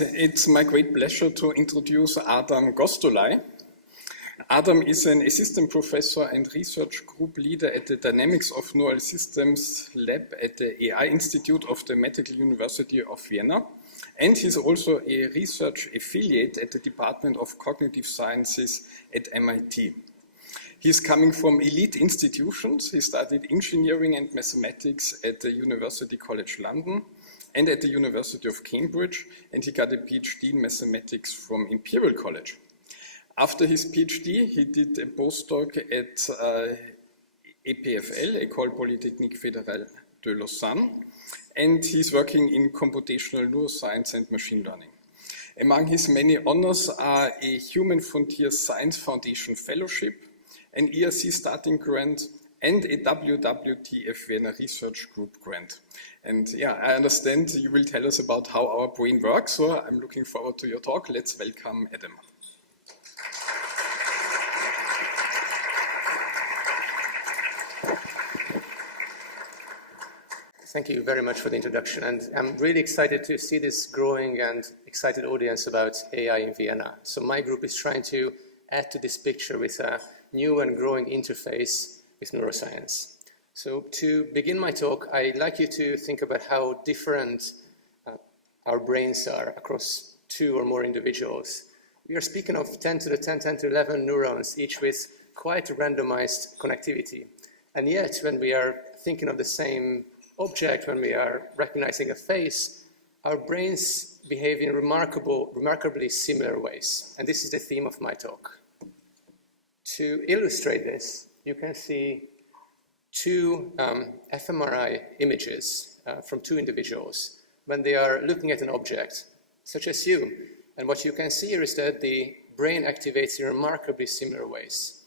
right, it's my great pleasure to introduce Adam Gosztolai. Adam is an assistant professor and research group leader at the Dynamics of Neural Systems lab at the AI Institute of the Medical University of Vienna. And he's also a research affiliate at the Department of Cognitive Sciences at MIT. He's coming from elite institutions. He studied engineering and mathematics at the University College London and at the University of Cambridge, and he got a PhD in mathematics from Imperial College. After his PhD, he did a postdoc at EPFL, École Polytechnique Fédérale de Lausanne, and he's working in computational neuroscience and machine learning. Among his many honors are a Human Frontiers Science Foundation Fellowship, an ERC starting grant, and a WWTF Vienna Research Group grant. And yeah, I understand you will tell us about how our brain works, so I'm looking forward to your talk. Let's welcome Adam. Thank you very much for the introduction, and I'm really excited to see this growing and excited audience about AI in Vienna. So my group is trying to add to this picture with a new and growing interface with neuroscience. So to begin my talk, I'd like you to think about how different our brains are across two or more individuals. We are speaking of 10 to the 10, 10 to 11 neurons, each with quite randomized connectivity. And yet, when we are thinking of the same object, when we are recognizing a face, our brains behave in remarkably similar ways. And this is the theme of my talk. To illustrate this, you can see two fMRI images from two individuals when they are looking at an object, such as you. And what you can see here is that the brain activates in remarkably similar ways.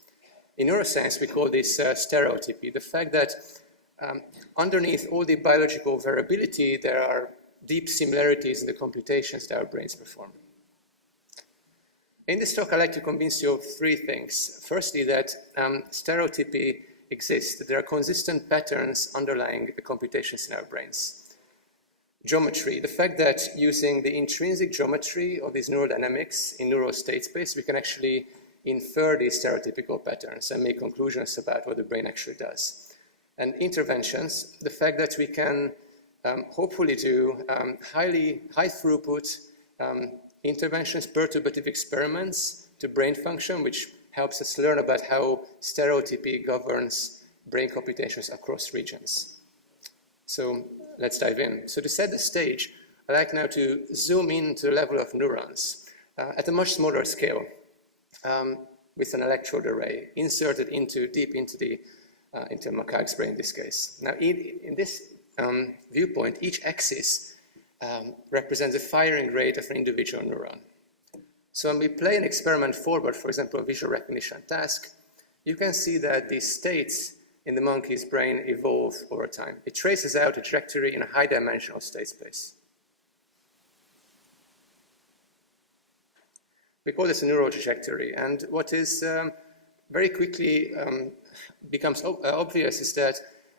In neuroscience, we call this stereotypy, the fact that underneath all the biological variability, there are deep similarities in the computations that our brains perform. In this talk, I'd like to convince you of three things. Firstly, that stereotypy exists, that there are consistent patterns underlying the computations in our brains. Geometry, the fact that using the intrinsic geometry of these neural dynamics in neural state space, we can actually infer these stereotypical patterns and make conclusions about what the brain actually does. And interventions, the fact that we can hopefully do high throughput interventions, perturbative experiments to brain function, which helps us learn about how stereotypy governs brain computations across regions. So let's dive in. So to set the stage, I'd like now to zoom in to the level of neurons at a much smaller scale with an electrode array inserted deep into a macaque's brain in this case. Now in this viewpoint, each axis represents the firing rate of an individual neuron. So when we play an experiment forward, for example, a visual recognition task, you can see that the states in the monkey's brain evolve over time. It traces out a trajectory in a high-dimensional state space. We call this a neural trajectory, and what is very quickly becomes obvious is that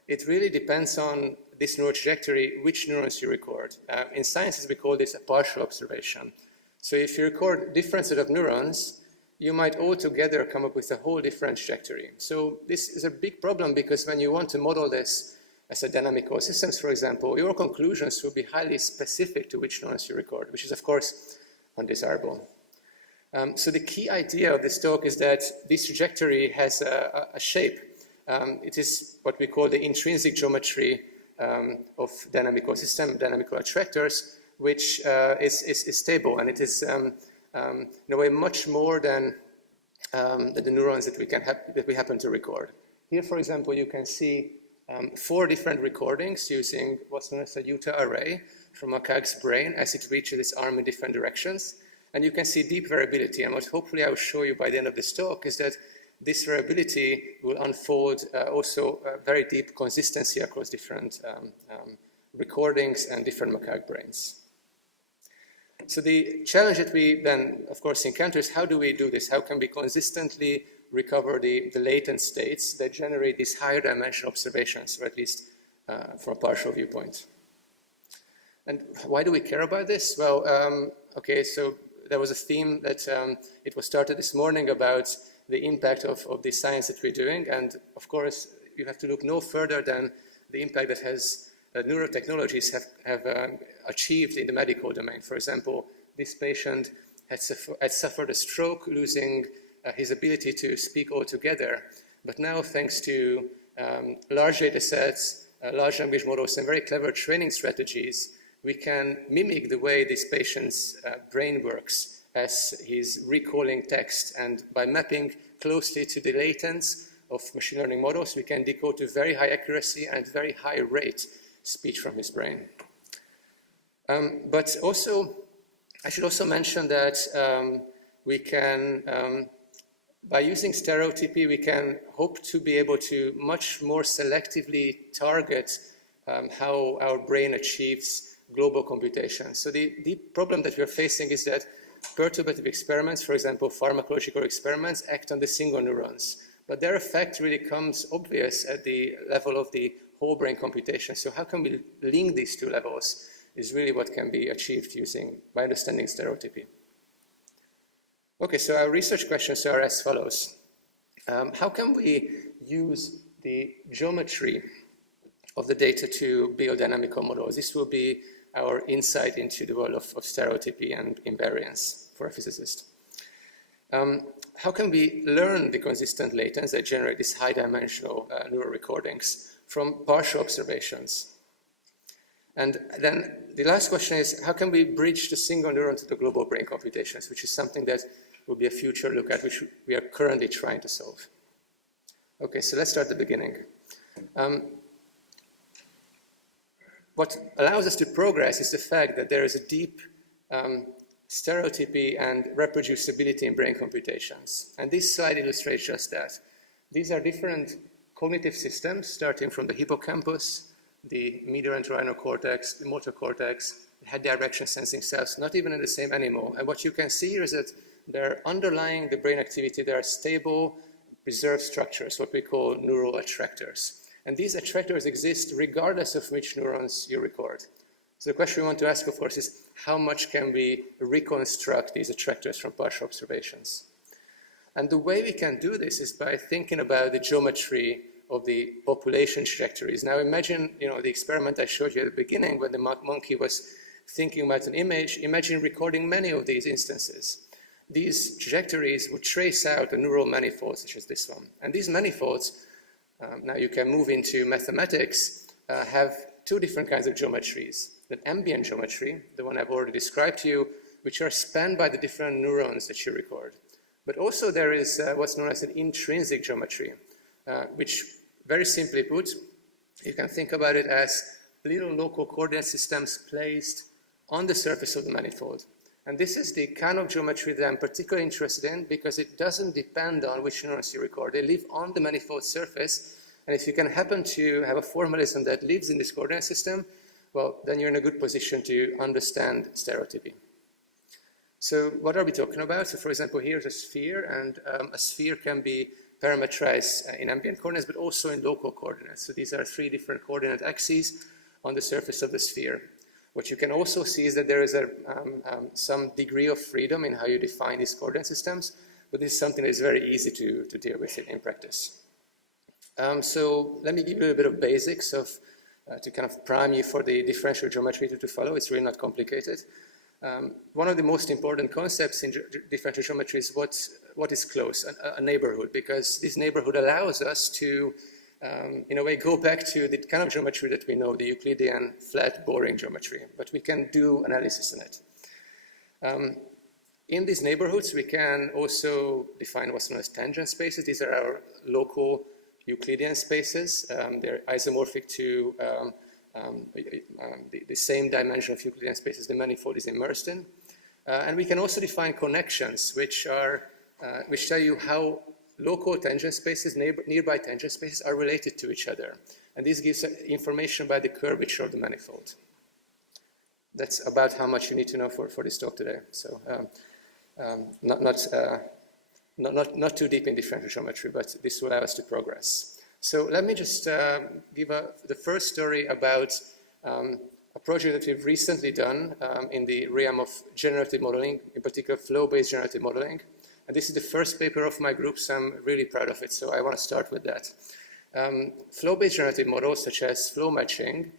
it really depends on this neural trajectory, which neurons you record. In sciences, we call this a partial observation. So if you record different set of neurons, you might altogether come up with a whole different trajectory. So this is a big problem because when you want to model this as a dynamical systems, for example, your conclusions will be highly specific to which neurons you record, which is, of course, undesirable. So the key idea of this talk is that this trajectory has a shape. It is what we call the intrinsic geometry of dynamical attractors, which is stable, and it is in a way much more than the neurons that we happen to record. Here, for example, you can see 4 different recordings using what's known as a Utah array from a macaque's brain as it reaches its arm in different directions. And you can see deep variability. And what hopefully I will show you by the end of this talk is that this variability will unfold also very deep consistency across different recordings and different macaque brains. So the challenge that we then, of course, encounter is how do we do this? How can we consistently recover the latent states that generate these higher dimensional observations, or at least from a partial viewpoint? And why do we care about this? Well, okay, so there was a theme that it was started this morning about the impact of the science that we're doing. And of course, you have to look no further than the impact that neurotechnologies have achieved in the medical domain. For example, this patient had suffered a stroke, losing his ability to speak altogether. But now, thanks to large data sets, large language models, and very clever training strategies, we can mimic the way this patient's brain works as he's recalling text. And by mapping closely to the latents of machine learning models, we can decode to very high accuracy and very high rate speech from his brain. But also, I should also mention that we can, by using stereotypy, we can hope to be able to much more selectively target how our brain achieves global computation. So the problem that we're facing is that perturbative experiments, for example, pharmacological experiments, act on the single neurons. But their effect really comes obvious at the level of the whole brain computation. So how can we link these two levels is really what can be achieved by understanding stereotypy. Okay, so our research questions are as follows. How can we use the geometry of the data to build dynamical models? This will be our insight into the world of stereotypy and invariance for a physicist. How can we learn the consistent latents that generate these high-dimensional neural recordings from partial observations? And then the last question is, how can we bridge the single neuron to the global brain computations, which is something that will be a future look at, which we are currently trying to solve. Okay, so let's start at the beginning. What allows us to progress is the fact that there is a deep stereotypy and reproducibility in brain computations. And this slide illustrates just that. These are different cognitive systems, starting from the hippocampus, the medial entorhinal cortex, the motor cortex, the head direction sensing cells, not even in the same animal. And what you can see here is that they're underlying the brain activity. There are stable, preserved structures, what we call neural attractors. And these attractors exist regardless of which neurons you record. So the question we want to ask, of course, is how much can we reconstruct these attractors from partial observations? And the way we can do this is by thinking about the geometry of the population trajectories. Now imagine, the experiment I showed you at the beginning when the monkey was thinking about an image. Imagine recording many of these instances. These trajectories would trace out a neural manifold, such as this one. And these manifolds, now you can move into mathematics, have two different kinds of geometries. The ambient geometry, the one I've already described to you, which are spanned by the different neurons that you record. But also there is what's known as an intrinsic geometry, which, very simply put, you can think about it as little local coordinate systems placed on the surface of the manifold. And this is the kind of geometry that I'm particularly interested in because it doesn't depend on which neurons you record. They live on the manifold surface, and if you can happen to have a formalism that lives in this coordinate system, well, then you're in a good position to understand stereotypy. So what are we talking about? So for example, here's a sphere, and a sphere can be parameterized in ambient coordinates, but also in local coordinates. So these are three different coordinate axes on the surface of the sphere. What you can also see is that there is some degree of freedom in how you define these coordinate systems, but this is something that is very easy to deal with in practice. So let me give you a little bit of basics to kind of prime you for the differential geometry to follow. It's really not complicated. One of the most important concepts in differential geometry is what is close, a neighborhood, because this neighborhood allows us to, in a way, go back to the kind of geometry that we know, the Euclidean flat, boring geometry, but we can do analysis on it. In these neighborhoods, we can also define what's known as tangent spaces. These are our local Euclidean spaces. They're isomorphic to the same dimension of Euclidean spaces the manifold is immersed in. And we can also define connections, which tell you how local tangent spaces, nearby tangent spaces, are related to each other. And this gives information about the curvature of the manifold. That's about how much you need to know for this talk today. So not too deep in differential geometry, but this will allow us to progress. So let me just give the first story about a a project that we've recently done in the realm of generative modeling, in particular flow-based generative modeling. And this is the first paper of my group, so I'm really proud of it. So I want to start with that. Flow-based generative models, such as flow matching,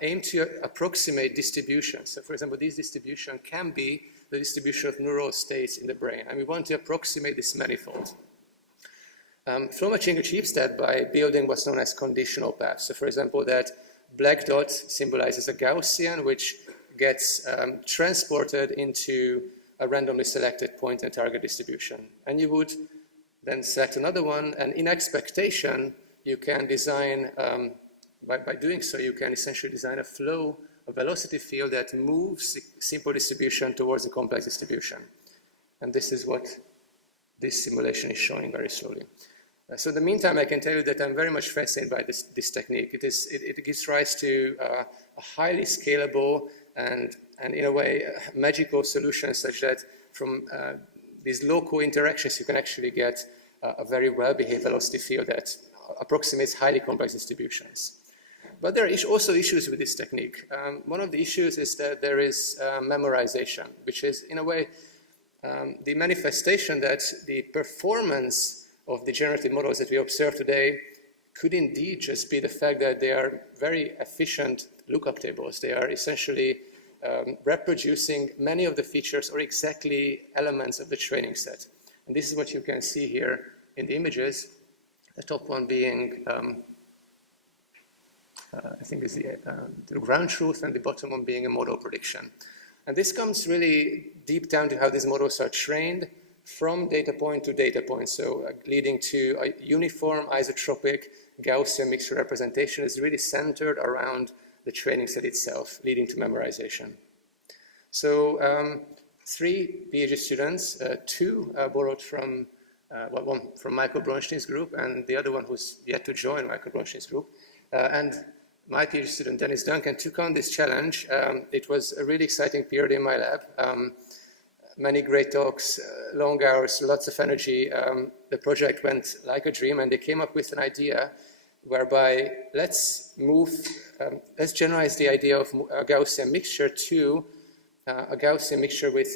aim to approximate distributions. So for example, this distribution can be the distribution of neural states in the brain, and we want to approximate this manifold. Flow matching achieves that by building what's known as conditional paths. So for example, that black dot symbolizes a Gaussian, which gets transported into a randomly selected point and target distribution. And you would then select another one, and in expectation, you can design, by doing so, you can essentially design a flow, a velocity field that moves simple distribution towards a complex distribution. And this is what this simulation is showing very slowly. So in the meantime, I can tell you that I'm very much fascinated by this technique. It gives rise to a highly scalable and in a way, magical solution such that from these local interactions, you can actually get a very well-behaved velocity field that approximates highly complex distributions. But there are also issues with this technique. One of the issues is that there is memorization, which is, in a way, the manifestation that the performance of the generative models that we observe today could indeed just be the fact that they are very efficient lookup tables. They are essentially reproducing many of the features or exactly elements of the training set. And this is what you can see here in the images, the top one being, I think is the ground truth, and the bottom one being a model prediction. And this comes really deep down to how these models are trained from data point to data point, so leading to a uniform isotropic Gaussian mixture representation is really centered around the training set itself, leading to memorization. So 3 PhD students, 2 borrowed from, one from Michael Bronstein's group, and the other one who's yet to join Michael Bronstein's group, and my PhD student, Dennis Duncan, took on this challenge. It was a really exciting period in my lab. Many great talks, long hours, lots of energy. The project went like a dream, and they came up with an idea whereby let's generalize the idea of a Gaussian mixture to a Gaussian mixture with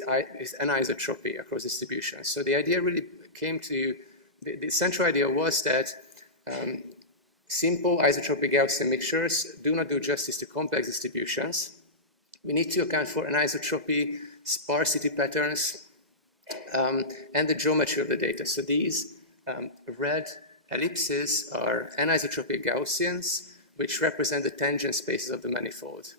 anisotropy across distributions. So the idea really came to, the central idea was that simple isotropic Gaussian mixtures do not do justice to complex distributions. We need to account for anisotropy, sparsity patterns, and the geometry of the data. So these red ellipses are anisotropic Gaussians, which represent the tangent spaces of the manifold,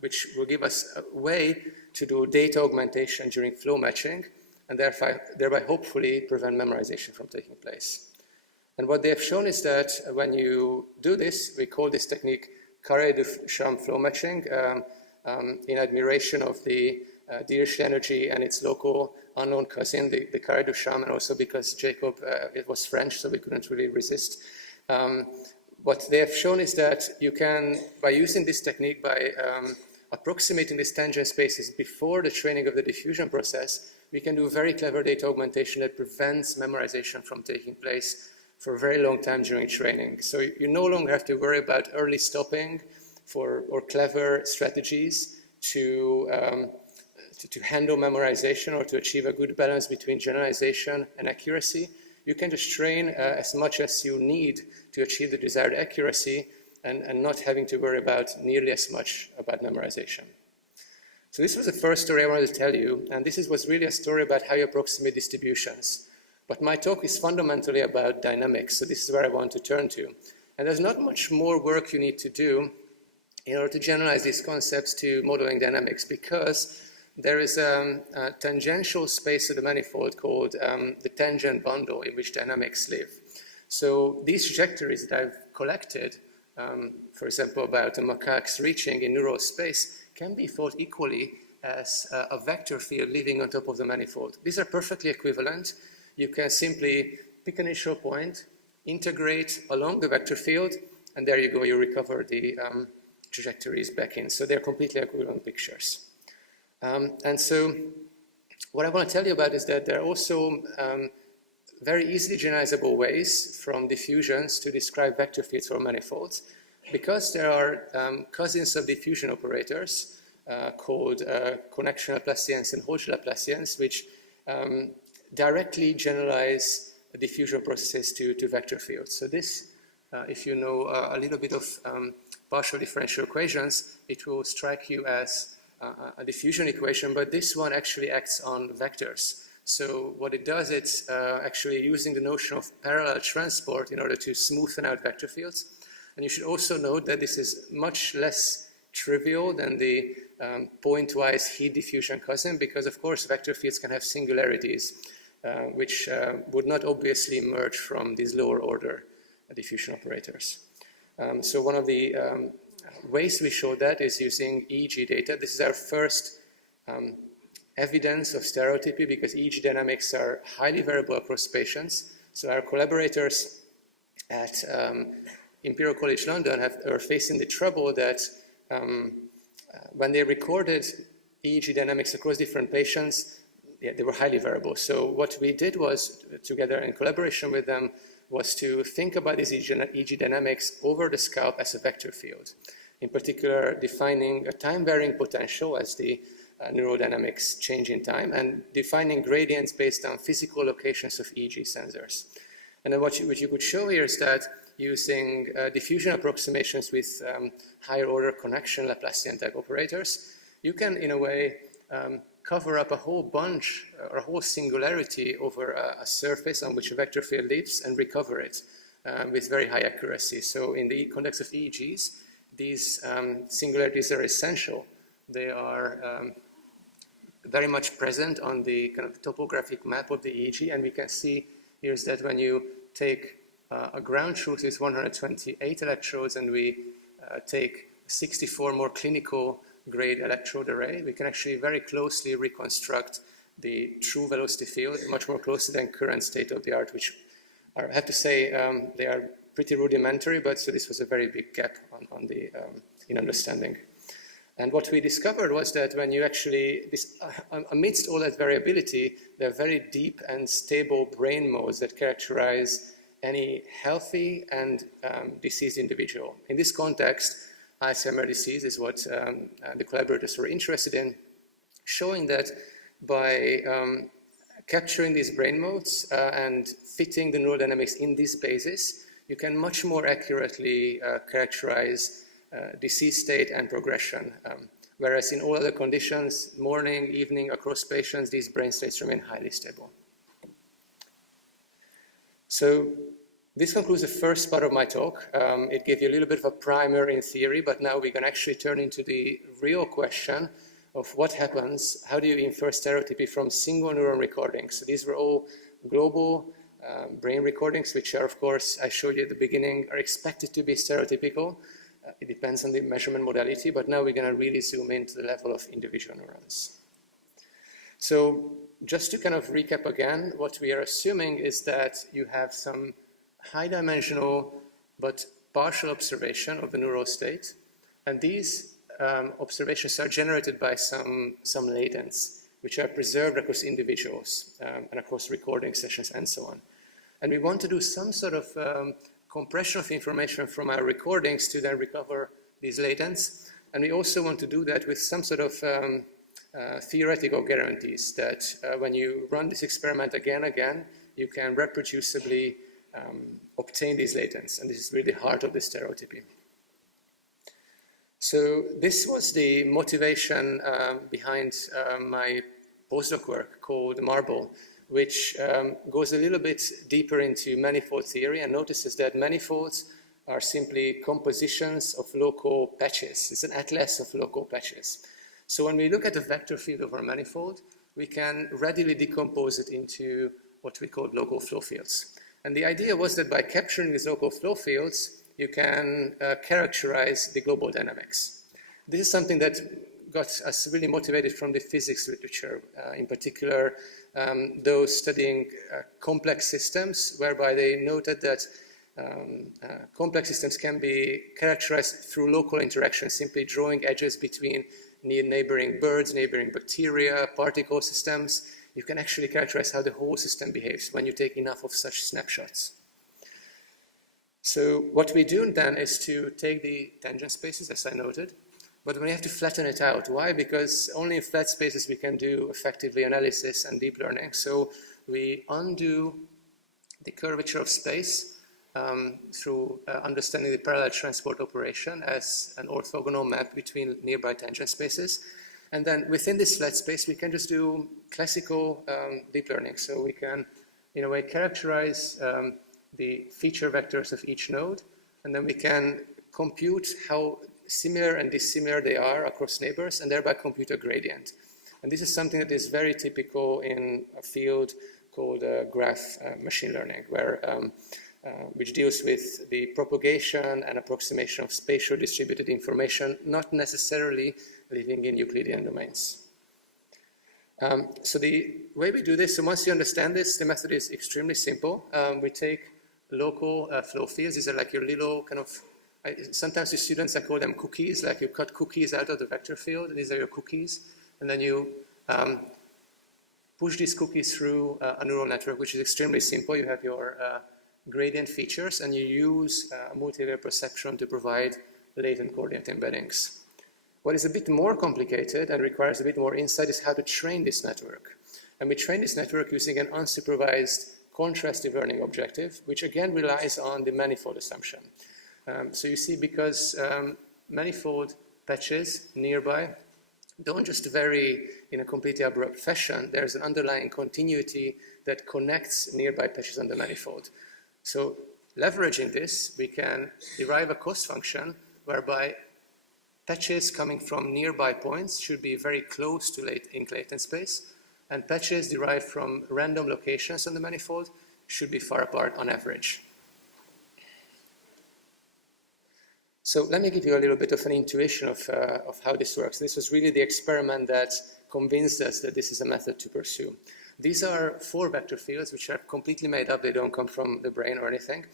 which will give us a way to do data augmentation during flow matching, and thereby hopefully prevent memorization from taking place. And what they have shown is that when you do this, we call this technique Carré-Duchamp flow matching, in admiration of the Dirichlet energy and its local unknown cousin, the Carré-Duchamp, and also because Jacob, it was French, so we couldn't really resist. What they have shown is that you can, by using this technique, by approximating these tangent spaces before the training of the diffusion process, we can do very clever data augmentation that prevents memorization from taking place for a very long time during training. So you no longer have to worry about early stopping or clever strategies to handle memorization or to achieve a good balance between generalization and accuracy. You can just train as much as you need to achieve the desired accuracy and not having to worry about nearly as much about memorization. So this was the first story I wanted to tell you, and this was really a story about how you approximate distributions. But my talk is fundamentally about dynamics, so this is where I want to turn to. And there's not much more work you need to do in order to generalize these concepts to modeling dynamics, because there is a tangential space of the manifold called the tangent bundle in which dynamics live. So these trajectories that I've collected, for example, about the macaques reaching in neural space, can be thought equally as a vector field living on top of the manifold. These are perfectly equivalent. You can simply pick an initial point, integrate along the vector field, and there you go, you recover the trajectories back in. So they're completely equivalent pictures. And so what I want to tell you about is that there are also very easily generalizable ways from diffusions to describe vector fields or manifolds. because there are cousins of diffusion operators called connection Laplacians and Hodge Laplacians, which directly generalize diffusion processes to vector fields. So this, if you know a little bit of partial differential equations, it will strike you as a diffusion equation, but this one actually acts on vectors. So what it does, it's actually using the notion of parallel transport in order to smoothen out vector fields. And you should also note that this is much less trivial than the pointwise heat diffusion cousin, because of course vector fields can have singularities, which would not obviously emerge from these lower order diffusion operators. So one of the ways we show that is using EEG data. This is our first evidence of stereotypy, because EEG dynamics are highly variable across patients. So our collaborators at Imperial College London are facing the trouble that when they recorded EEG dynamics across different patients, they were highly variable. So what we did was, together in collaboration with them, was to think about these EEG dynamics over the scalp as a vector field. In particular, defining a time-varying potential as the neurodynamics change in time, and defining gradients based on physical locations of EEG sensors. And then what you could show here is that using diffusion approximations with higher order connection Laplacian type operators, you can, in a way, cover up a whole bunch or a whole singularity over a surface on which a vector field lives and recover it with very high accuracy. So in the context of EEGs, these singularities are essential. They are very much present on the kind of topographic map of the EEG, and we can see here is that when you take a ground truth with 128 electrodes and we take 64 more clinical grade electrode array, we can actually very closely reconstruct the true velocity field, much more closely than current state of the art, which are, I have to say, they are pretty rudimentary, but so this was a very big gap in understanding. And what we discovered was that when you actually, amidst all that variability, there are very deep and stable brain modes that characterize any healthy and diseased individual. In this context, Alzheimer's disease is what the collaborators were interested in, showing that by capturing these brain modes and fitting the neurodynamics in this basis, you can much more accurately characterize disease state and progression. Whereas in all other conditions, morning, evening, across patients, these brain states remain highly stable. So this concludes the first part of my talk. It gave you a little bit of a primer in theory, but now we're going to actually turn into the real question of what happens, how do you infer stereotypy from single neuron recordings. So these were all global brain recordings, which are, of course, I showed you at the beginning, are expected to be stereotypical. It depends on the measurement modality, but now we're going to really zoom into the level of individual neurons. So just to kind of recap again, what we are assuming is that you have some high-dimensional but partial observation of the neural state, and these observations are generated by some latents, which are preserved across individuals and across recording sessions and so on. And we want to do some sort of compression of information from our recordings to then recover these latents, and we also want to do that with some sort of theoretical guarantees that when you run this experiment again, you can reproducibly obtain these latents, and this is really the heart of the stereotypy. So this was the motivation behind my postdoc work called Marble, which goes a little bit deeper into manifold theory and notices that manifolds are simply compositions of local patches. It's an atlas of local patches. So when we look at the vector field of our manifold, we can readily decompose it into what we call local flow fields. And the idea was that by capturing these local flow fields, you can characterize the global dynamics. This is something that got us really motivated from the physics literature, in particular those studying complex systems, whereby they noted that complex systems can be characterized through local interactions, simply drawing edges between neighboring birds, neighboring bacteria, particle systems. You can actually characterize how the whole system behaves when you take enough of such snapshots. So what we do then is to take the tangent spaces, as I noted, but we have to flatten it out. Why? Because only in flat spaces we can do effectively analysis and deep learning. So we undo the curvature of space through understanding the parallel transport operation as an orthogonal map between nearby tangent spaces. And then within this flat space, we can just do classical deep learning. So we can, in a way, characterize the feature vectors of each node, and then we can compute how similar and dissimilar they are across neighbors, and thereby compute a gradient. And this is something that is very typical in a field called graph machine learning, which deals with the propagation and approximation of spatial distributed information, not necessarily living in Euclidean domains. So the way we do this, so once you understand this, the method is extremely simple. We take local flow fields. These are like your little kind of, sometimes the students, I call them cookies, like you cut cookies out of the vector field. These are your cookies. And then you push these cookies through a neural network, which is extremely simple. You have your gradient features, and you use multivariate perceptron to provide latent coordinate embeddings. What is a bit more complicated and requires a bit more insight is how to train this network. And we train this network using an unsupervised contrastive learning objective, which again relies on the manifold assumption. So you see, because manifold patches nearby don't just vary in a completely abrupt fashion, there's an underlying continuity that connects nearby patches on the manifold. So leveraging this, we can derive a cost function whereby patches coming from nearby points should be very close to latent space, and patches derived from random locations on the manifold should be far apart on average. So let me give you a little bit of an intuition of how this works. This was really the experiment that convinced us that this is a method to pursue. These are 4 vector fields which are completely made up. They don't come from the brain or anything,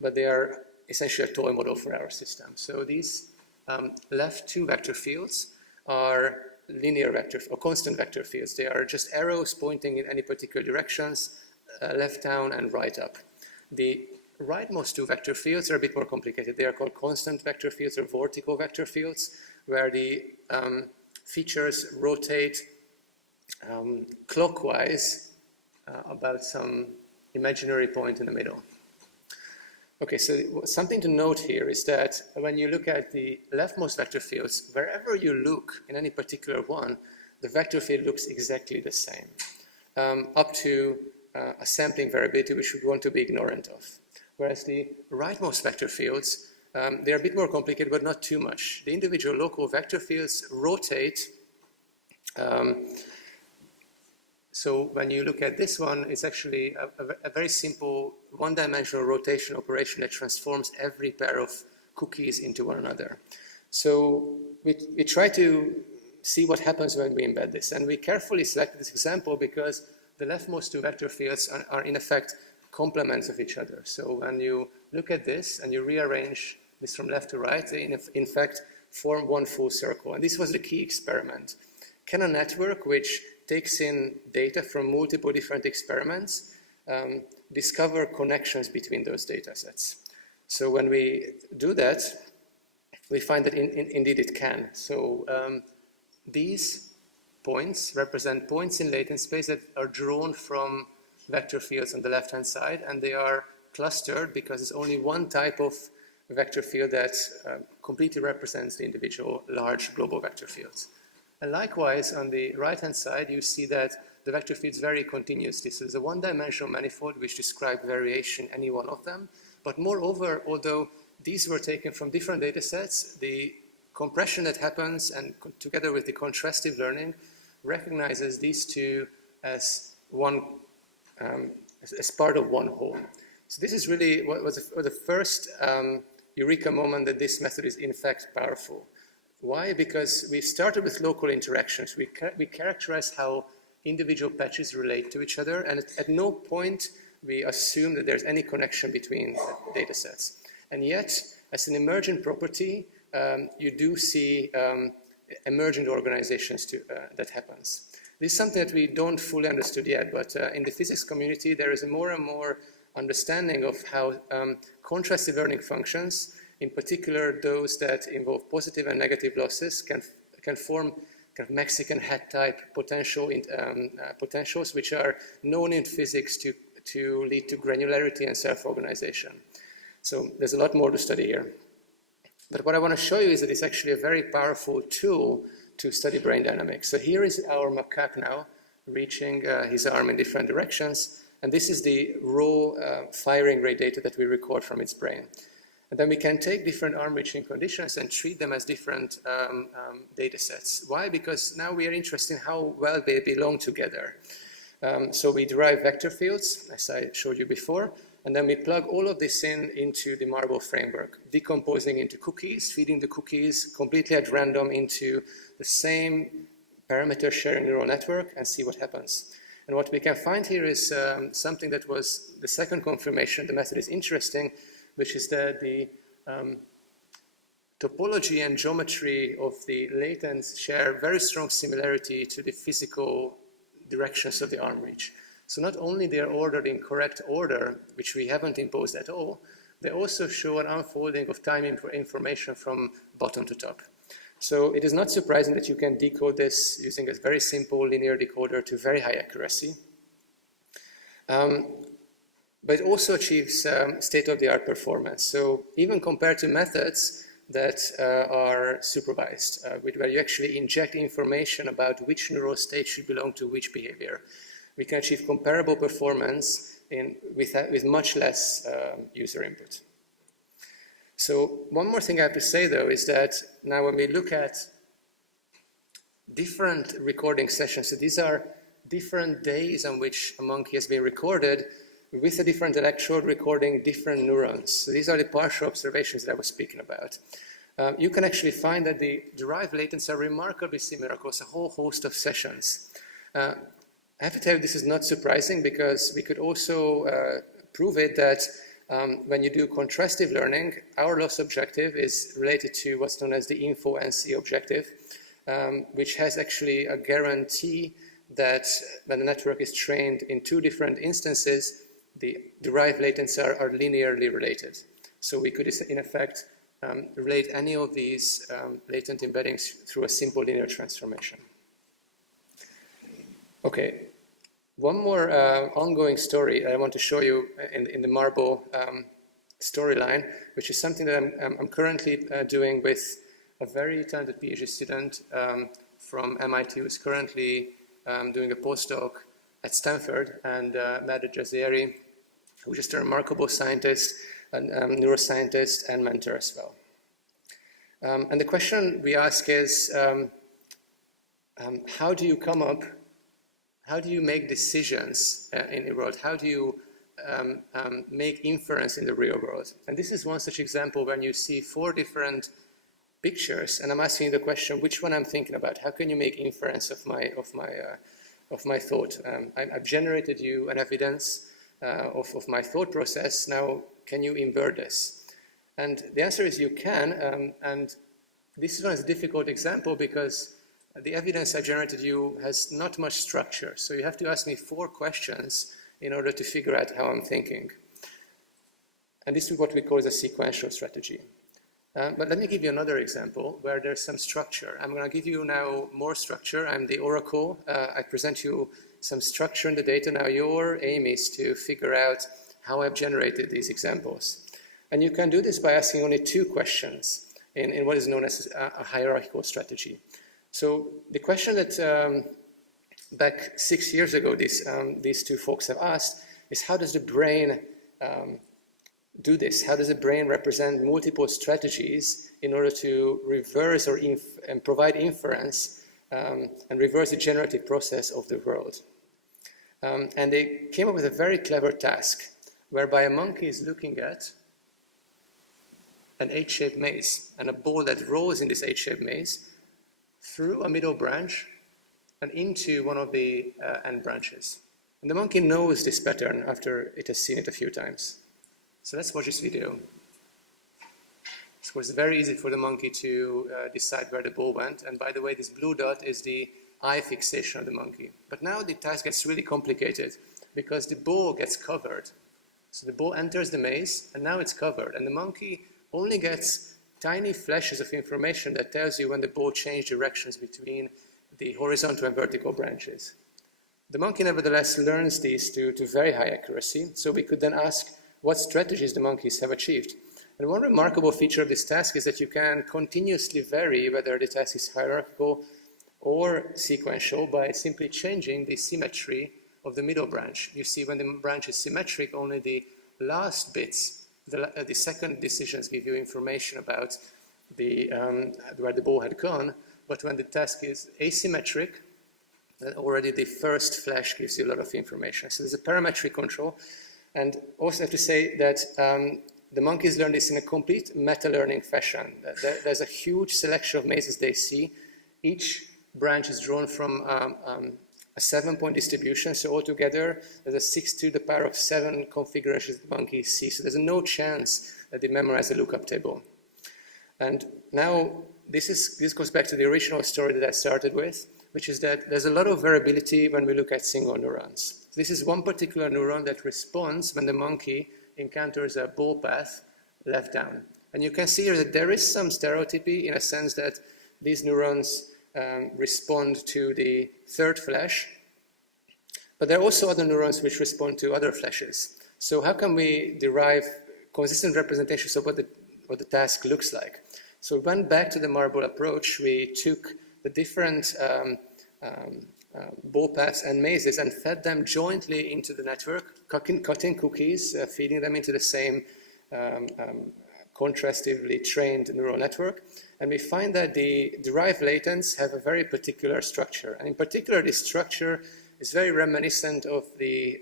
but they are essentially a toy model for our system. So these left 2 vector fields are linear vector or constant vector fields. They are just arrows pointing in any particular directions, left down and right up. The rightmost 2 vector fields are a bit more complicated. They are called constant vector fields or vertical vector fields, where the features rotate clockwise about some imaginary point in the middle. Okay, so something to note here is that when you look at the leftmost vector fields, wherever you look in any particular one, the vector field looks exactly the same, up to a sampling variability which we want to be ignorant of. Whereas the rightmost vector fields, they're a bit more complicated, but not too much. The individual local vector fields rotate. So when you look at this one, it's actually a very simple one-dimensional rotation operation that transforms every pair of cookies into one another. So we try to see what happens when we embed this. And we carefully selected this example because the leftmost 2 vector fields are in effect complements of each other. So when you look at this and you rearrange this from left to right, they in fact form one full circle. And this was the key experiment. Can a network which takes in data from multiple different experiments discover connections between those data sets? So when we do that, we find that indeed it can. So these points represent points in latent space that are drawn from vector fields on the left-hand side, and they are clustered because there's only one type of vector field that completely represents the individual large global vector fields. And likewise, on the right-hand side, you see that the vector field is very continuous. This is a one-dimensional manifold which describes variation in any one of them. But moreover, although these were taken from different data sets, the compression that happens, and together with the contrastive learning, recognizes these 2 as one, as part of one whole. So this is really what was the first eureka moment that this method is in fact powerful. Why? Because we started with local interactions. We characterize how individual patches relate to each other, and at no point we assume that there's any connection between data sets. And yet, as an emergent property, you do see emergent organizations that happens. This is something that we don't fully understood yet, but in the physics community, there is more and more understanding of how contrastive learning functions, in particular those that involve positive and negative losses, can form kind of Mexican hat type potentials, which are known in physics to lead to granularity and self-organization. So there's a lot more to study here. But what I want to show you is that it's actually a very powerful tool to study brain dynamics. So here is our macaque now, reaching his arm in different directions. And this is the raw firing rate data that we record from its brain. And then we can take different arm reaching conditions and treat them as different data sets. Why? Because now we are interested in how well they belong together. So we derive vector fields, as I showed you before, and then we plug all of this into the Marble framework, decomposing into cookies, feeding the cookies completely at random into the same parameter sharing neural network and see what happens. And what we can find here is something that was the second confirmation the method is interesting, which is that the topology and geometry of the latents share very strong similarity to the physical directions of the arm reach. So not only they are ordered in correct order, which we haven't imposed at all, they also show an unfolding of time information from bottom to top. So it is not surprising that you can decode this using a very simple linear decoder to very high accuracy. But it also achieves state-of-the-art performance. So even compared to methods that are supervised, where you actually inject information about which neural state should belong to which behavior, we can achieve comparable performance with much less user input. So one more thing I have to say, though, is that now when we look at different recording sessions, so these are different days on which a monkey has been recorded with a different electrode recording different neurons. So these are the partial observations that I was speaking about. You can actually find that the derived latents are remarkably similar across a whole host of sessions. I have to tell you this is not surprising because we could also prove it that when you do contrastive learning, our loss objective is related to what's known as the info-NC objective, which has actually a guarantee that when the network is trained in two different instances, the derived latents are linearly related. So we could, in effect, relate any of these latent embeddings through a simple linear transformation. Okay, one more ongoing story I want to show you in the Marble storyline, which is something that I'm currently doing with a very talented PhD student from MIT who's currently doing a postdoc at Stanford, and Matt Jazieri, who's just a remarkable scientist, and neuroscientist and mentor as well. And the question we ask is, how do you make decisions in the world? How do you make inference in the real world? And this is one such example when you see 4 different pictures, and I'm asking the question, which one I'm thinking about? How can you make inference of my thought? I've generated you an evidence of my thought process. Now, can you invert this? And the answer is you can, and this one is a difficult example because the evidence I generated you has not much structure. So you have to ask me 4 questions in order to figure out how I'm thinking. And this is what we call a sequential strategy. But let me give you another example where there's some structure. I'm going to give you now more structure. I'm the oracle. I present you some structure in the data. Now your aim is to figure out how I've generated these examples. And you can do this by asking only 2 questions in what is known as a hierarchical strategy. So the question that back 6 years ago these 2 folks have asked is, how does the brain do this? How does the brain represent multiple strategies in order to reverse and provide inference and reverse the generative process of the world? And they came up with a very clever task whereby a monkey is looking at an H-shaped maze and a ball that rolls in this H-shaped maze through a middle branch and into one of the end branches. And the monkey knows this pattern after it has seen it a few times. So let's watch this video. So it's very easy for the monkey to decide where the ball went. And by the way, this blue dot is the eye fixation of the monkey. But now the task gets really complicated because the ball gets covered So the ball enters the maze, and now it's covered, and the monkey only gets tiny flashes of information that tells you when the ball changed directions between the horizontal and vertical branches. The monkey nevertheless learns these to very high accuracy, so we could then ask what strategies the monkeys have achieved. And one remarkable feature of this task is that you can continuously vary whether the task is hierarchical or sequential by simply changing the symmetry of the middle branch. You see, when the branch is symmetric, only the last bits, the second decisions give you information about where the ball had gone, but when the task is asymmetric, then already the first flash gives you a lot of information. So there's a parametric control. And also have to say that the monkeys learn this in a complete meta-learning fashion. There's a huge selection of mazes they see. Each branch is drawn from a 7-point distribution, so altogether there's a 6 to the power of 7 configurations the monkeys see. So there's no chance that they memorize a lookup table. And now this goes back to the original story that I started with, which is that there's a lot of variability when we look at single neurons. This is one particular neuron that responds when the monkey encounters a ball path left down. And you can see here that there is some stereotypy in a sense that these neurons respond to the third flash, but there are also other neurons which respond to other flashes. So how can we derive consistent representations of what the task looks like? So we went back to the marble approach. We took the different ball paths and mazes and fed them jointly into the network, cutting cookies, feeding them into the same contrastively trained neural network. And we find that the derived latents have a very particular structure. And in particular, this structure is very reminiscent of the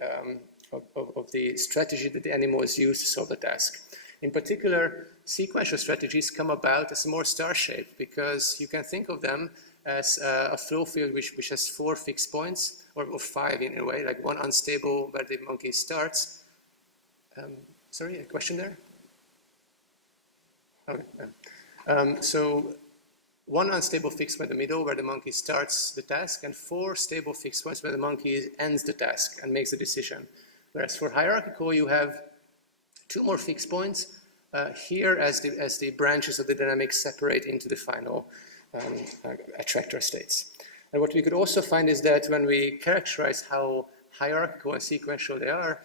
strategy that the animals use to solve the task. In particular, sequential strategies come about as more star-shaped because you can think of them as a flow field which has 4 fixed points, or 5 in a way, like one unstable where the monkey starts. Sorry, a question there? Okay. So one unstable fixed point in the middle where the monkey starts the task, and 4 stable fixed points where the monkey ends the task and makes the decision. Whereas for hierarchical, you have 2 more fixed points here as the branches of the dynamics separate into the final attractor states. And what we could also find is that when we characterize how hierarchical and sequential they are,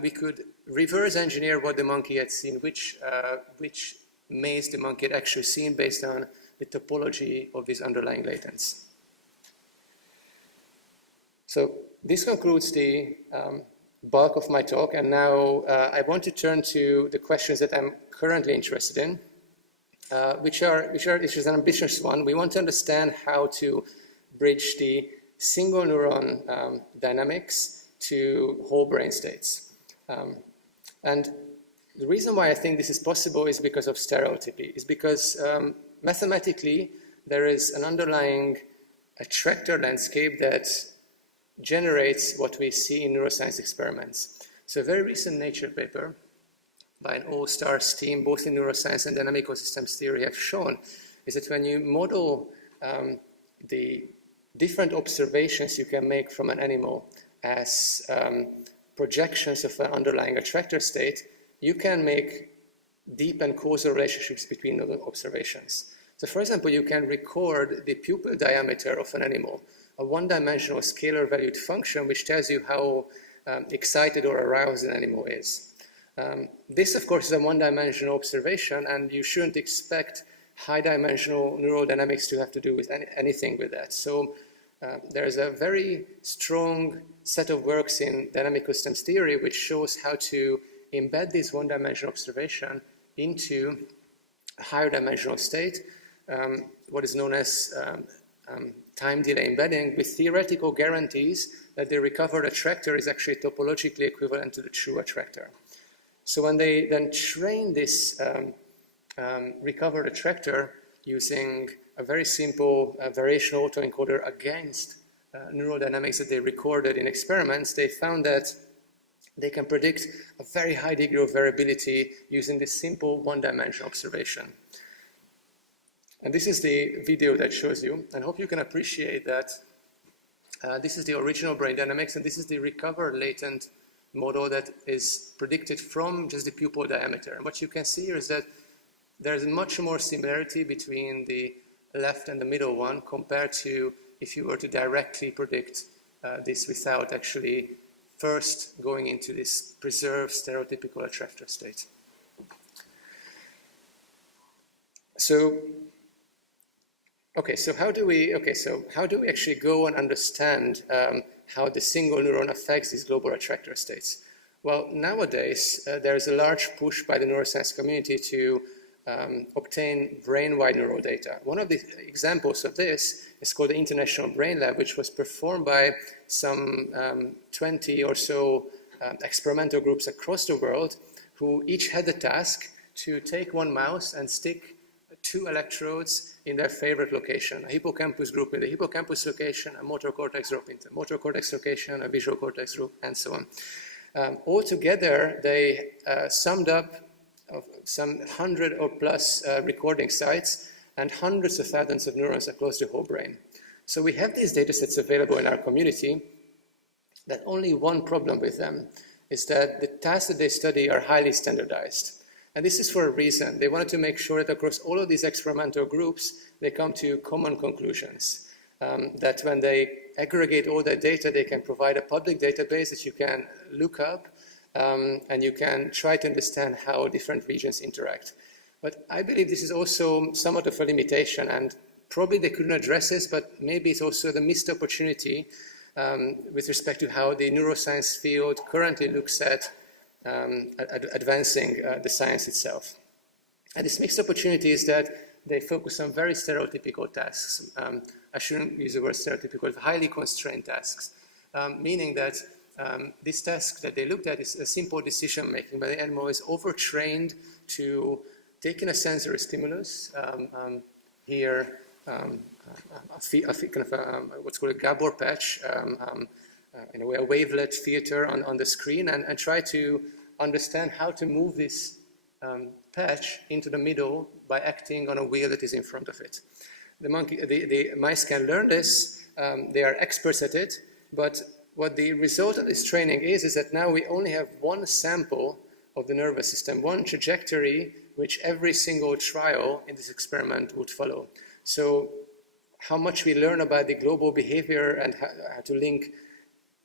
we could reverse engineer what the monkey had seen, which maze the monkey had actually seen based on the topology of these underlying latents. So this concludes the bulk of my talk, and now I want to turn to the questions that I'm currently interested in, which is an ambitious one. We want to understand how to bridge the single neuron dynamics to whole brain states. And the reason why I think this is possible is because of stereotypy, is because mathematically there is an underlying attractor landscape that generates what we see in neuroscience experiments. So a very recent Nature paper by an all-stars team, both in neuroscience and dynamical systems theory, have shown is that when you model the different observations you can make from an animal as projections of an underlying attractor state, you can make deep and causal relationships between those observations. So for example, you can record the pupil diameter of an animal, a one-dimensional scalar valued function which tells you how excited or aroused an animal is. This, of course, is a one-dimensional observation, and you shouldn't expect high-dimensional neural dynamics to have to do with anything with that. So there's a very strong set of works in dynamical systems theory which shows how to embed this one-dimensional observation into a higher dimensional state, what is known as time delay embedding, with theoretical guarantees that the recovered attractor is actually topologically equivalent to the true attractor. So when they then train this recovered attractor using a very simple variational autoencoder against neural dynamics that they recorded in experiments, they found that they can predict a very high degree of variability using this simple one-dimensional observation. And this is the video that shows you, and I hope you can appreciate that this is the original brain dynamics, and this is the recovered latent model that is predicted from just the pupil diameter. And what you can see here is that there's much more similarity between the left and the middle one compared to if you were to directly predict this without actually first going into this preserved stereotypical attractor state. So how do we actually go and understand how the single neuron affects these global attractor states? Well, nowadays there is a large push by the neuroscience community to obtain brain-wide neural data. One of the examples of this is called the International Brain Lab, which was performed by some 20 or so experimental groups across the world, who each had the task to take one mouse and stick 2 electrodes in their favorite location, a hippocampus group in the hippocampus location, a motor cortex group in the motor cortex location, a visual cortex group, and so on. Altogether, they summed up of some 100 or plus recording sites and hundreds of thousands of neurons across the whole brain. So we have these data sets available in our community. That only one problem with them is that the tasks that they study are highly standardized. And this is for a reason. They wanted to make sure that across all of these experimental groups, they come to common conclusions. That when they aggregate all that data, they can provide a public database that you can look up, and you can try to understand how different regions interact. But I believe this is also somewhat of a limitation, and probably they couldn't address this, but maybe it's also the missed opportunity with respect to how the neuroscience field currently looks at advancing the science itself. And this mixed opportunity is that they focus on very stereotypical tasks. I shouldn't use the word stereotypical, highly constrained tasks, meaning that this task that they looked at is a simple decision making, but the animal is overtrained to take in a sensory stimulus. Here, what's called a Gabor patch, in a way a wavelet theater on the screen, and try to understand how to move this patch into the middle by acting on a wheel that is in front of it. The mice can learn this, they are experts at it, but what the result of this training is that now we only have one sample of the nervous system, one trajectory which every single trial in this experiment would follow. So how much we learn about the global behavior and how to link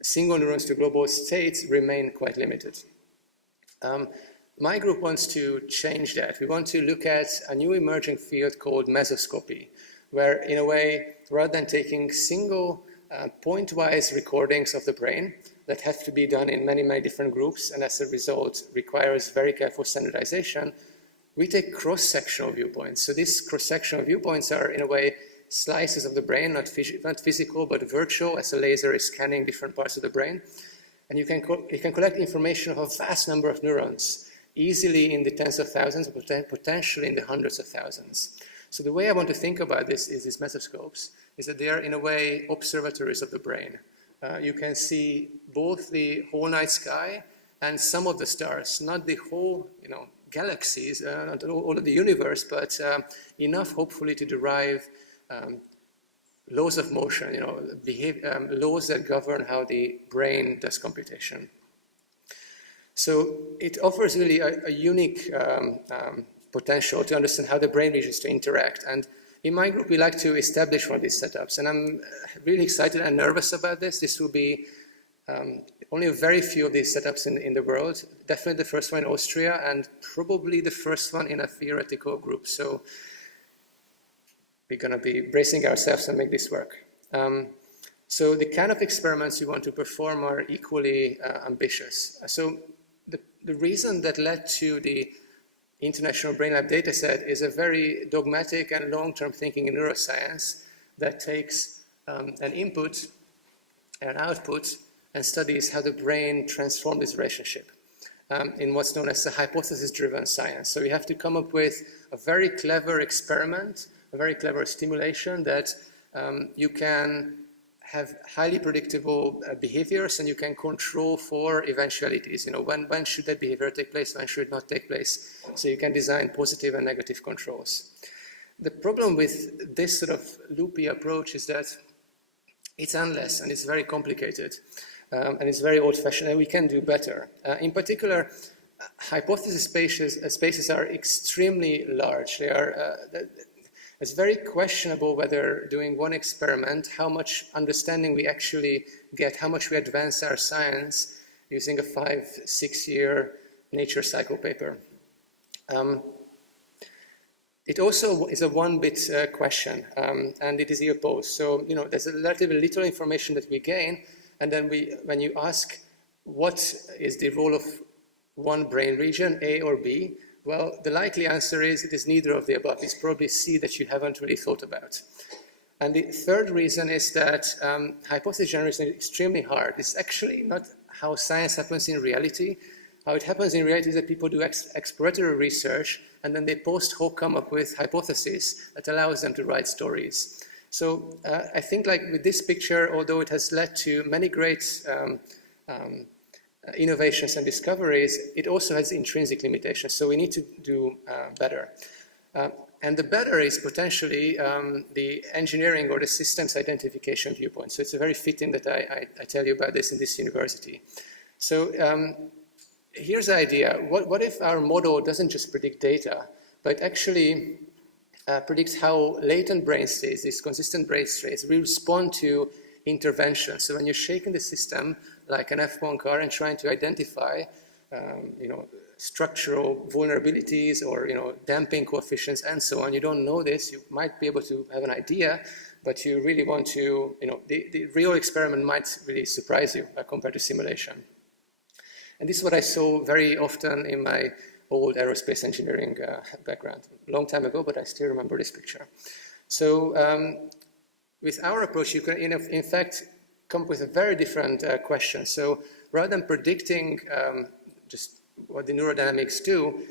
single neurons to global states remain quite limited. My group wants to change that. We want to look at a new emerging field called mesoscopy, where in a way, rather than taking single point-wise recordings of the brain that have to be done in many, many different groups, and as a result requires very careful standardization, we take cross-sectional viewpoints. So these cross-sectional viewpoints are in a way slices of the brain, not physical, but virtual, as a laser is scanning different parts of the brain. And you can collect information of a vast number of neurons, easily in the tens of thousands, potentially in the hundreds of thousands. So the way I want to think about this is these mesoscopes, is that they are in a way observatories of the brain. You can see both the whole night sky and some of the stars, not the whole, galaxies, not all of the universe, but enough hopefully to derive laws of motion, laws that govern how the brain does computation. So it offers really a unique potential to understand how the brain regions to interact. And in my group, we like to establish one of these setups. And I'm really excited and nervous about this. This will be only a very few of these setups in the world. Definitely the first one in Austria, and probably the first one in a theoretical group. So we're going to be bracing ourselves to make this work. So the kind of experiments we want to perform are equally ambitious. So the reason that led to the International Brain Lab dataset is a very dogmatic and long-term thinking in neuroscience that takes an input and an output and studies how the brain transforms this relationship in what's known as a hypothesis-driven science. So you have to come up with a very clever experiment, a very clever stimulation that you can have highly predictable behaviors, and you can control for eventualities. When should that behavior take place, when should it not take place? So you can design positive and negative controls. The problem with this sort of loopy approach is that it's endless and it's very complicated. and it's very old-fashioned, and we can do better. In particular, hypothesis spaces are extremely large. It's very questionable whether doing one experiment, how much understanding we actually get, how much we advance our science using a 5-6 year Nature cycle paper. It also is a one-bit question, and it is ear-posed. So, there's a relatively little information that we gain, and then when you ask what is the role of one brain region, A or B, well, the likely answer is it is neither of the above. It's probably C that you haven't really thought about. And the third reason is that hypothesis generation is extremely hard. It's actually not how science happens in reality. How it happens in reality is that people do exploratory research, and then they post-hoc come up with hypotheses that allows them to write stories. So I think like with this picture, although it has led to many great innovations and discoveries, it also has intrinsic limitations. So we need to do better. And the better is potentially the engineering or the systems identification viewpoint. So it's very fitting that I tell you about this in this university. So here's the idea. What if our model doesn't just predict data, but actually predicts how latent brain states, these consistent brain states, will respond to intervention. So when you're shaking the system like an F1 car and trying to identify, structural vulnerabilities or, damping coefficients and so on, you don't know this, you might be able to have an idea, but you really want to, the real experiment might really surprise you compared to simulation. And this is what I saw very often in my old aerospace engineering background. A long time ago, but I still remember this picture. So with our approach, you can, in fact, come up with a very different question. So rather than predicting just what the neurodynamics do,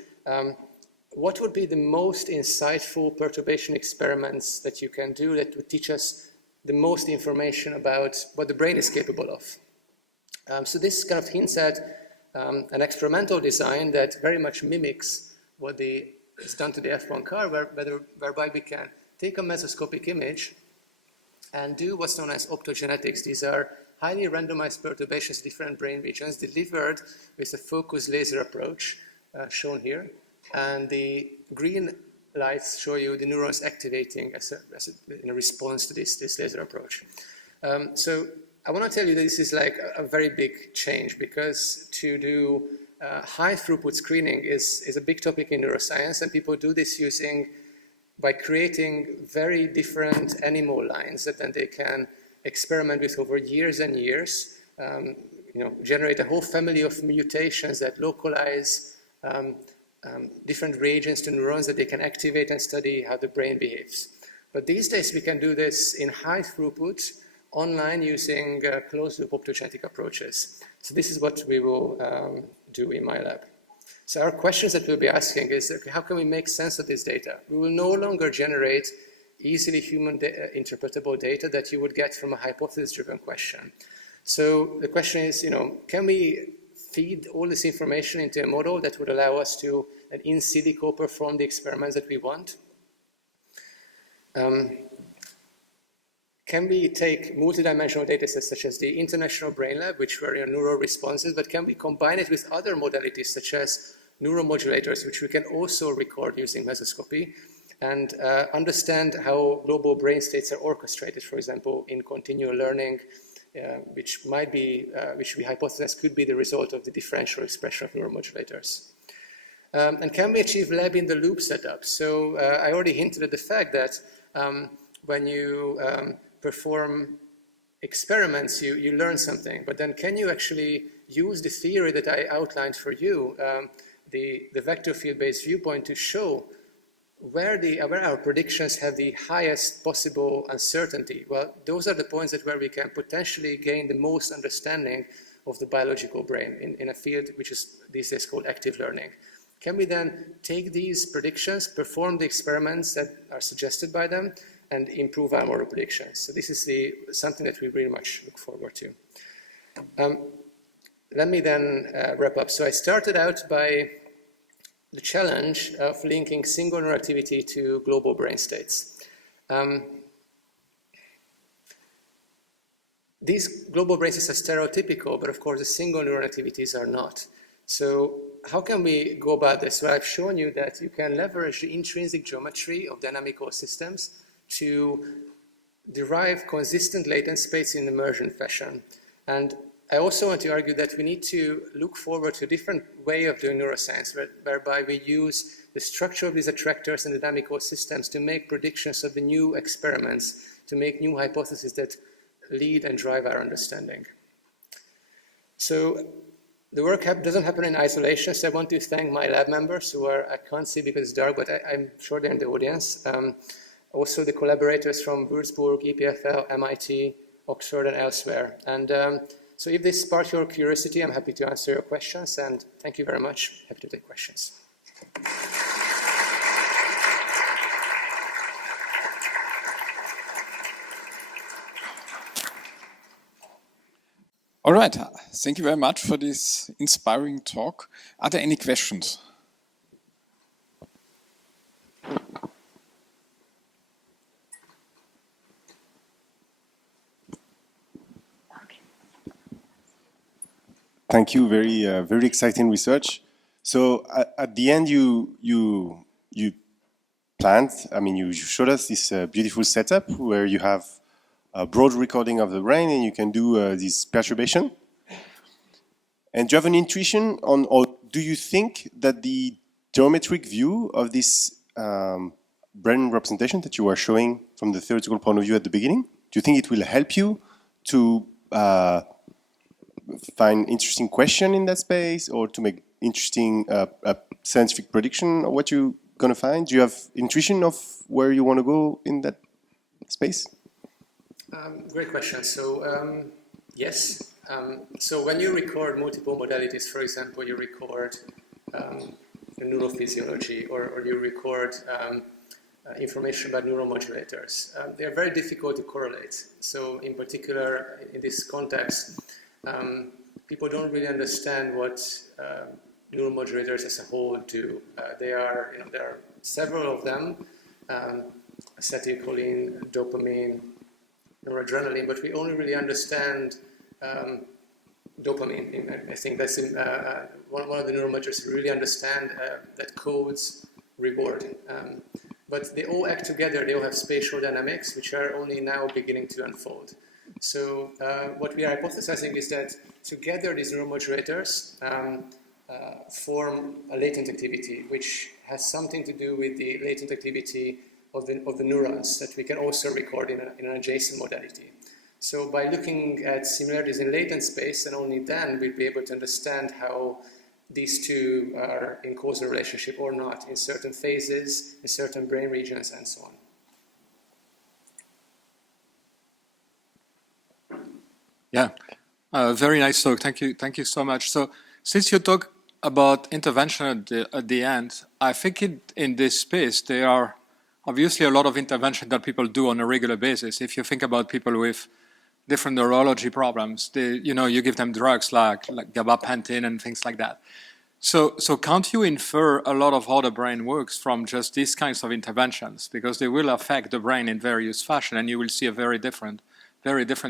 what would be the most insightful perturbation experiments that you can do that would teach us the most information about what the brain is capable of? So this kind of hints at an experimental design that very much mimics what is done to the F1 car, whereby we can take a mesoscopic image and do what's known as optogenetics. These are highly randomized perturbations of different brain regions delivered with a focused laser approach, shown here. And the green lights show you the neurons activating in a response to this laser approach. So I want to tell you that this is like a very big change, because to do high throughput screening is a big topic in neuroscience, and people do this by creating very different animal lines that then they can experiment with over years and years, generate a whole family of mutations that localize different regions to neurons that they can activate and study how the brain behaves. But these days we can do this in high throughput online using closed-loop optogenetic approaches. So this is what we will do in my lab. So our questions that we'll be asking is, okay, how can we make sense of this data? We will no longer generate easily human interpretable data that you would get from a hypothesis-driven question. So the question is, can we feed all this information into a model that would allow us to in silico perform the experiments that we want? Can we take multidimensional data sets such as the International Brain Lab, which were neural responses, but can we combine it with other modalities such as neuromodulators, which we can also record using mesoscopy, and understand how global brain states are orchestrated, for example, in continual learning, which we hypothesize could be the result of the differential expression of neuromodulators. And can we achieve lab-in-the-loop setup? So I already hinted at the fact that when you perform experiments, you learn something, but then can you actually use the theory that I outlined for you, the vector field-based viewpoint, to show where our predictions have the highest possible uncertainty? Well, those are the points where we can potentially gain the most understanding of the biological brain in a field which is these days called active learning. Can we then take these predictions, perform the experiments that are suggested by them, and improve our model predictions? So this is something that we very much look forward to. Let me then wrap up. So I started out by the challenge of linking single neural activity to global brain states. these global brain systems are stereotypical, but of course the single neuron activities are not. So how can we go about this? Well, I've shown you that you can leverage the intrinsic geometry of dynamical systems to derive consistent latent space in immersion fashion. And I also want to argue that we need to look forward to a different way of doing neuroscience, whereby we use the structure of these attractors and dynamical systems to make predictions of the new experiments, to make new hypotheses that lead and drive our understanding. So the work doesn't happen in isolation, so I want to thank my lab members who I can't see because it's dark, but I'm sure they're in the audience. Also the collaborators from Würzburg, EPFL, MIT, Oxford, and elsewhere. And so if this sparks your curiosity, I'm happy to answer your questions, and thank you very much. Happy to take questions. All right, thank you very much for this inspiring talk. Are there any questions? Thank you. Very exciting research. So at the end, you planned. I mean, you showed us this beautiful setup where you have a broad recording of the brain, and you can do this perturbation. And do you have an intuition on, or do you think that the geometric view of this brain representation that you were showing from the theoretical point of view at the beginning, do you think it will help you to find interesting question in that space, or to make interesting scientific prediction of what you're going to find? Do you have intuition of where you want to go in that space? Great question. So yes. So when you record multiple modalities, for example, you record neurophysiology, or you record information about neuromodulators, they are very difficult to correlate. So in particular, in this context, people don't really understand what neuromodulators as a whole do. There are several of them, acetylcholine, dopamine, noradrenaline, but we only really understand dopamine. I think that's one of the neuromodulators we really understand that codes reward. But they all act together, they all have spatial dynamics, which are only now beginning to unfold. So what we are hypothesizing is that together these neuromodulators form a latent activity, which has something to do with the latent activity of the neurons that we can also record in an adjacent modality. So by looking at similarities in latent space, and only then we'll be able to understand how these two are in causal relationship or not in certain phases, in certain brain regions, and so on. Yeah, very nice talk. Thank you so much. So since you talk about intervention at the end, I think in this space there are obviously a lot of intervention that people do on a regular basis. If you think about people with different neurology problems, you give them drugs like gabapentin and things like that. So can't you infer a lot of how the brain works from just these kinds of interventions? Because they will affect the brain in various fashion, and you will see a very different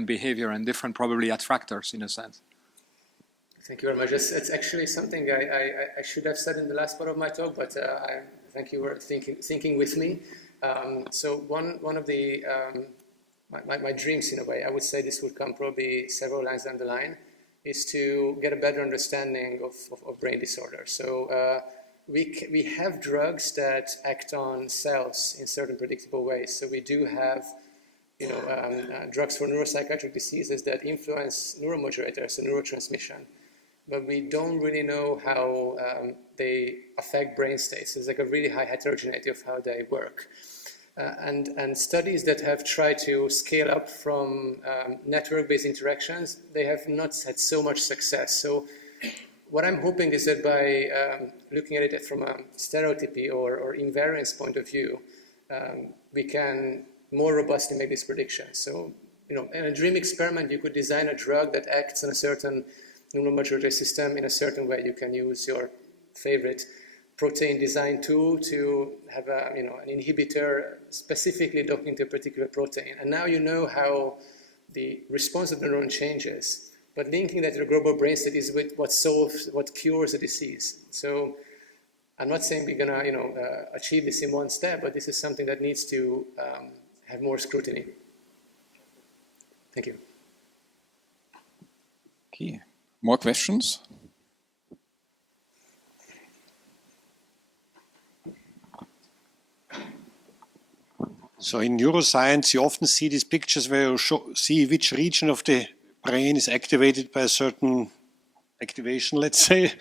behavior and different probably attractors in a sense. Thank you very much. It's actually something I should have said in the last part of my talk, but I thank you for thinking with me. So one of the my dreams, in a way, I would say this would come probably several lines down the line, is to get a better understanding of brain disorder. So we have drugs that act on cells in certain predictable ways. So we do have drugs for neuropsychiatric diseases that influence neuromodulators and neurotransmission, but we don't really know how they affect brain states. There's like a really high heterogeneity of how they work. And studies that have tried to scale up from network-based interactions, they have not had so much success. So what I'm hoping is that by looking at it from a stereotypy or invariance point of view, we can more robustly make these predictions. So, in a dream experiment, you could design a drug that acts on a certain neuromodulator system in a certain way. You can use your favorite protein design tool to have an inhibitor specifically docking to a particular protein. And now you know how the response of the neuron changes, but linking that to the global brain state is with what cures the disease. So I'm not saying we're gonna, achieve this in one step, but this is something that needs to have more scrutiny. Thank you. Okay, more questions? So in neuroscience, you often see these pictures where you see which region of the brain is activated by a certain activation, let's say.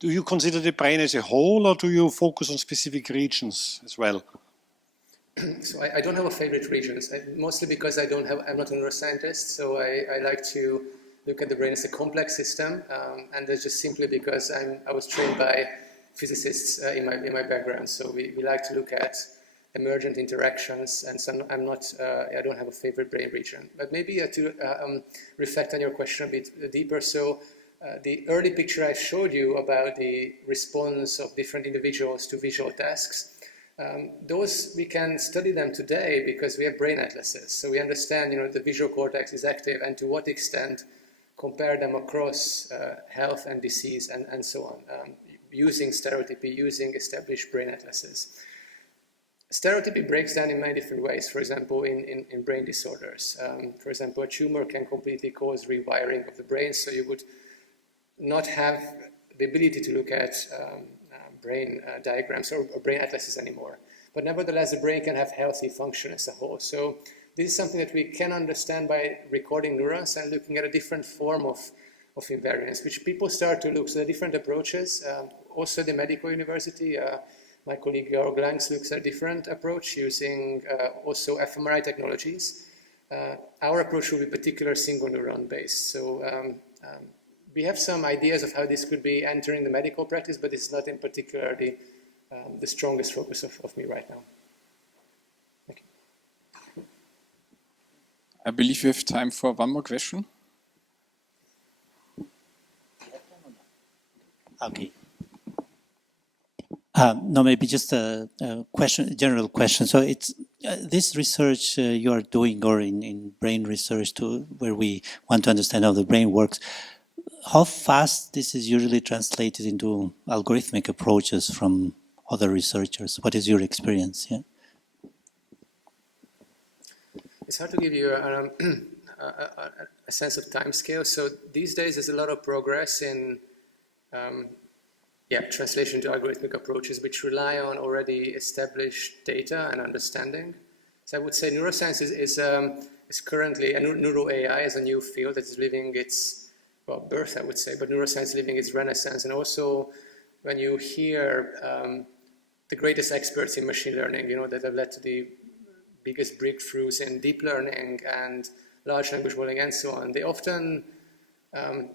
Do you consider the brain as a whole, or do you focus on specific regions as well? So I don't have a favorite regions, mostly because I'm not a neuroscientist, so I like to look at the brain as a complex system, and that's just simply because I was trained by physicists in my background, so we like to look at emergent interactions, and so I don't have a favorite brain region. But maybe to reflect on your question a bit deeper, so the early picture I showed you about the response of different individuals to visual tasks, those we can study them today because we have brain atlases. So we understand, the visual cortex is active and to what extent compare them across health and disease and so on, using stereotypy, using established brain atlases. Stereotypy breaks down in many different ways, for example, in brain disorders. For example, a tumor can completely cause rewiring of the brain, so you would not have the ability to look at brain diagrams or brain atlases anymore. But nevertheless, the brain can have healthy function as a whole. So this is something that we can understand by recording neurons and looking at a different form of invariance, which people start to look. So the different approaches, also the medical university, my colleague Georg Langs looks at a different approach using also fMRI technologies. Our approach will be particular single neuron based. So we have some ideas of how this could be entering the medical practice, but it's not in particular the strongest focus of me right now. Thank you. I believe we have time for one more question. Okay. No, maybe just a question, general question. So it's this research you are doing, or in brain research, where we want to understand how the brain works. How fast this is usually translated into algorithmic approaches from other researchers? What is your experience? Yeah. It's hard to give you a sense of time scale. So these days there's a lot of progress in translation to algorithmic approaches which rely on already established data and understanding. So I would say neuroscience is currently, neuro AI is a new field that is living its birth, I would say, but neuroscience living its renaissance. And also when you hear the greatest experts in machine learning, that have led to the biggest breakthroughs in deep learning and large language modeling and so on, they often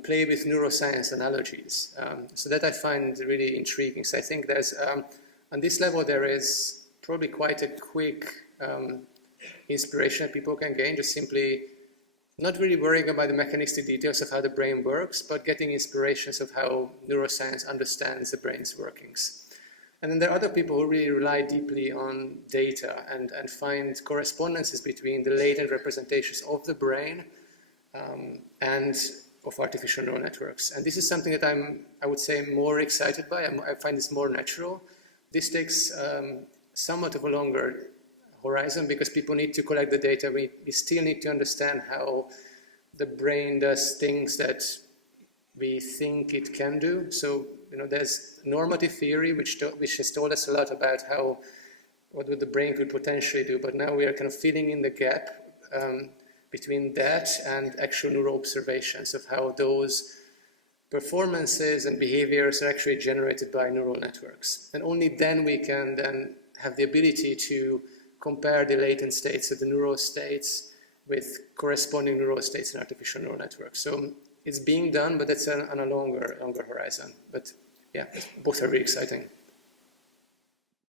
play with neuroscience analogies. So that I find really intriguing. So I think there's, on this level, there is probably quite a quick inspiration that people can gain, just simply not really worrying about the mechanistic details of how the brain works, but getting inspirations of how neuroscience understands the brain's workings. And then there are other people who really rely deeply on data and find correspondences between the latent representations of the brain and of artificial neural networks. And this is something that I would say, more excited by. I find this more natural. This takes somewhat of a longer horizon because people need to collect the data. We still need to understand how the brain does things that we think it can do. So, there's normative theory which has told us a lot about what the brain could potentially do, but now we are kind of filling in the gap between that and actual neural observations of how those performances and behaviors are actually generated by neural networks. And only then we can then have the ability to compare the latent states of the neural states with corresponding neural states in artificial neural networks. So it's being done, but it's on a longer horizon. But yeah, both are really exciting.